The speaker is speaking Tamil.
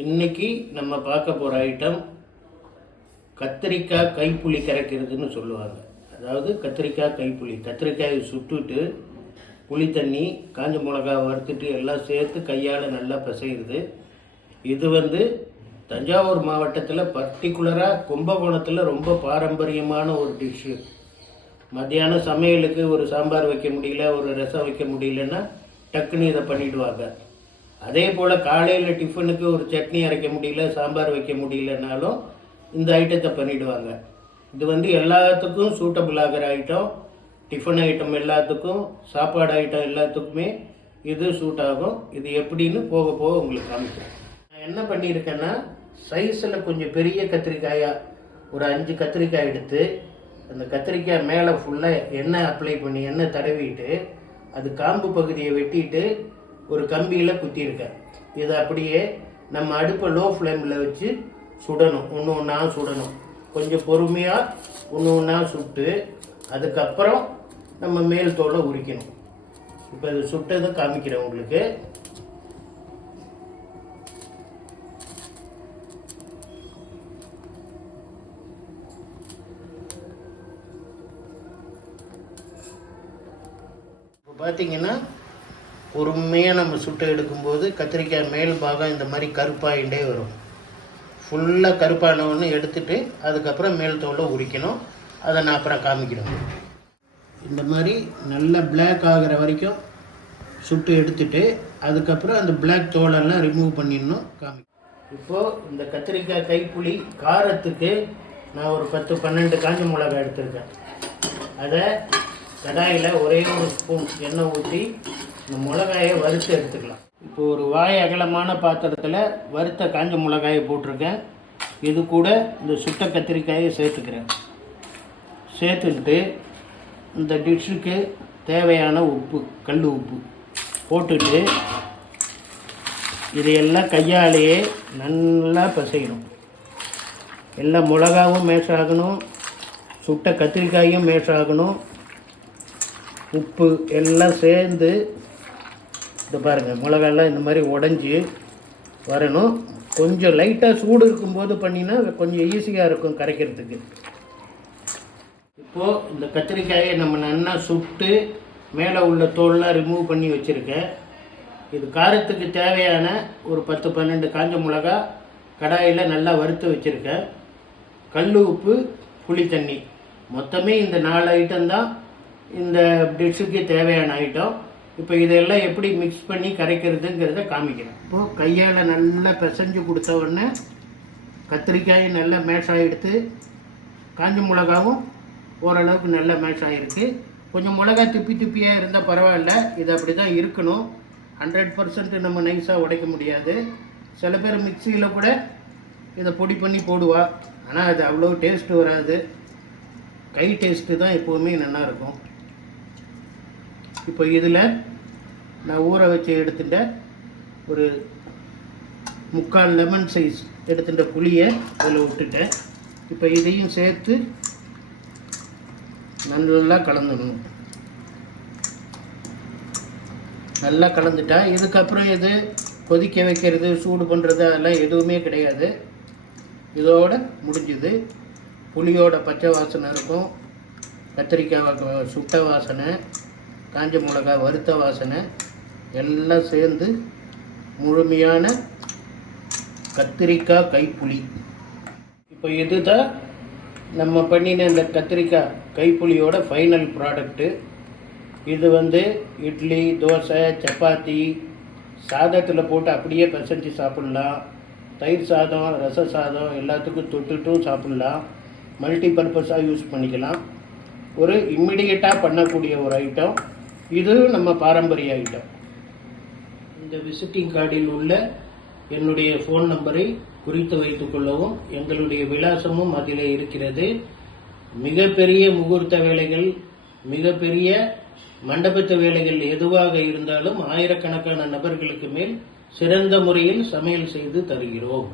இன்னைக்கு நம்ம பார்க்க போகிற ஐட்டம் கத்திரிக்காய் கைப்புளி கரைக்கிறதுன்னு சொல்லுவாங்க. அதாவது கத்திரிக்காய் கைப்புளி, கத்திரிக்காயை சுட்டுட்டு புளி தண்ணி, காஞ்ச மிளகா வறுத்துட்டு எல்லாம் சேர்த்து கையால் நல்லா பிசையுது. இது தஞ்சாவூர் மாவட்டத்தில் பர்டிகுலராக கும்பகோணத்தில் ரொம்ப பாரம்பரியமான ஒரு டிஷ்ஷு. மத்தியானம் சமையலுக்கு ஒரு சாம்பார் வைக்க முடியல, ஒரு ரசம் வைக்க முடியலன்னா டக்குன்னு இதை பண்ணிவிடுவாங்க. அதே போல் காலையில் டிஃபனுக்கு ஒரு சட்னி அரைக்க முடியல, சாம்பார் வைக்க முடியலனாலும் இந்த ஐட்டத்தை பண்ணிவிடுவாங்க. இது எல்லாத்துக்கும் சூட்டபிள் ஆகிற ஐட்டம். டிஃபன் ஐட்டம் எல்லாத்துக்கும், சாப்பாடு ஐட்டம் எல்லாத்துக்குமே இது சூட் ஆகும். இது எப்படின்னு போக போக உங்களுக்கு காமிக்கிறேன். நான் என்ன பண்ணியிருக்கேன்னா, சைஸில் கொஞ்சம் பெரிய கத்திரிக்காயாக ஒரு 5 கத்திரிக்காய் எடுத்து, அந்த கத்திரிக்காய் மேலே ஃபுல்லாக எண்ணெய் அப்ளை பண்ணி எண்ணெய் தடவிட்டு அது காம்பு பகுதியை வெட்டிட்டு ஒரு கம்பியில் குத்தியிருக்கேன். இதை அப்படியே நம்ம அடுப்பை லோ ஃப்ளேமில் வச்சு சுடணும். ஒன்று ஒன்றா சுடணும். கொஞ்சம் பொறுமையாக ஒன்று ஒன்றா சுட்டு அதுக்கப்புறம் நம்ம மேல் தோலை உரிக்கணும். இப்போ இது சுட்டதை காமிக்கிறேன் உங்களுக்கு. இப்போ பார்த்தீங்கன்னா பொறுமையாக நம்ம சுட்டு எடுக்கும்போது கத்திரிக்காய் மேல் பாகம் இந்த மாதிரி கருப்பாயிண்டே வரும். ஃபுல்லாக கருப்பானவொன்று எடுத்துட்டு அதுக்கப்புறம் மேல் தோலை உரிக்கணும். அதை நான் அப்புறம் காமிக்கிறேன். இந்த மாதிரி நல்லா பிளாக் ஆகிற வரைக்கும் சுட்டு எடுத்துட்டு அதுக்கப்புறம் அந்த பிளாக் தோலெல்லாம் ரிமூவ் பண்ணிடணும். இப்போது இந்த கத்திரிக்காய் கைப்புளி காரத்துக்கு நான் ஒரு 10-12 காஞ்ச மிளகாய் எடுத்திருக்கேன். அதை கடாயில் ஒரே ஒரு ஸ்பூன் எண்ணெய் ஊற்றி இந்த மிளகாயை வறுத்து எடுத்துக்கலாம். இப்போ ஒரு வாய் அகலமான பாத்திரத்தில் வறுத்த காஞ்ச மிளகாயை போட்டிருக்கேன். இது கூட இந்த சுட்ட கத்திரிக்காயை சேர்த்துக்கிறேன். சேர்த்துக்கிட்டு இந்த டிஷ்ஷுக்கு தேவையான உப்பு, கல் உப்பு போட்டுட்டு இதையெல்லாம் கையாலேயே நல்லா பிசையணும். எல்லாம் மிளகாவும் மேஷ் ஆகணும், சுட்ட கத்திரிக்காயும் மேஷ் ஆகணும், உப்பு எல்லாம் சேர்ந்து இது பாருங்கள், மிளகாலாம் இந்த மாதிரி உடஞ்சி வரணும். கொஞ்சம் லைட்டாக சூடு இருக்கும்போது பண்ணினா கொஞ்சம் ஈஸியாக இருக்கும் கரைக்கிறதுக்கு. இப்போது இந்த கத்திரிக்காயை நம்ம நல்லா சுட்டு மேலே உள்ள தோல்லாம் ரிமூவ் பண்ணி வச்சுருக்கேன். இது காரத்துக்கு தேவையான ஒரு 10-12 காஞ்ச மிளகா கடாயில் நல்லா வறுத்து வச்சுருக்கேன். கல் உப்பு, புளி தண்ணி, மொத்தமே இந்த 4 ஐட்டம் தான் இந்த டிஷ்ஷுக்கு தேவையான ஐட்டம். இப்போ இதெல்லாம் எப்படி மிக்ஸ் பண்ணி கரைக்கிறதுங்கிறத காமிக்கிறேன். இப்போது கையால் நல்லா பிசைஞ்சு கொடுத்த உடனே கத்திரிக்காயும் நல்லா மேஷ் ஆகிடுத்து, காஞ்ச மிளகாவும் ஓரளவுக்கு நல்லா மேஷ் ஆகிருக்கு. கொஞ்சம் மிளகா திப்பியாக இருந்தால் பரவாயில்ல, இது அப்படி தான் இருக்கணும். 100% நம்ம நைஸாக உடைக்க முடியாது. சில பேர் மிக்சியில் கூட இதை பொடி பண்ணி போடுவா, ஆனால் அது அவ்வளோ டேஸ்ட்டு வராது. கை டேஸ்ட்டு தான் எப்போவுமே நல்லாயிருக்கும். இப்போ இதில் நான் ஊற வச்சு எடுத்துட்ட ஒரு 3/4 லெமன் சைஸ் எடுத்துட்ட புளியை இதில் விட்டுட்டேன். இப்போ இதையும் சேர்த்து நல்லா கலந்துடணும். நல்லா கலந்துட்டா இதுக்கப்புறம் இது கொதிக்க வைக்கிறது, சூடு பண்ணுறது அதெல்லாம் எதுவுமே கிடையாது. இதோட முடிஞ்சுது. புளியோட பச்சை வாசனை இருக்கும், கத்திரிக்காய் சுட்ட வாசனை, காஞ்ச மிளகாய் வறுத்த வாசனை எல்லாம் சேர்ந்து முழுமையான கத்திரிக்காய் கைப்புளி. இப்போ இதுதான் நம்ம பண்ணின இந்த கத்திரிக்காய் கைப்புளியோட ஃபைனல் ப்ராடக்ட்டு. இது இட்லி, தோசை, சப்பாத்தி, சாதத்தில் போட்டு அப்படியே பிசைஞ்சு சாப்பிட்லாம். தயிர் சாதம், ரச சாதம் எல்லாத்துக்கும் தொட்டுட்டும் சாப்பிட்லாம். மல்டி பர்பஸாக யூஸ் பண்ணிக்கலாம். ஒரு இம்மிடியேட்டாக பண்ணக்கூடிய ஒரு ஐட்டம். இது நம்ம பாரம்பரிய ஐட்டம். இந்த விசிட்டிங் கார்டில் உள்ள என்னுடைய ஃபோன் நம்பரை குறித்து வைத்துக் கொள்ளவும். எங்களுடைய விலாசமும் அதில் இருக்கிறது. மிகப்பெரிய முகூர்த்த வேலைகள், மிகப்பெரிய மண்டபத்து வேலைகள் எதுவாக இருந்தாலும் ஆயிரக்கணக்கான நபர்களுக்கு மேல் சிறந்த முறையில் சமையல் செய்து தருகிறோம்.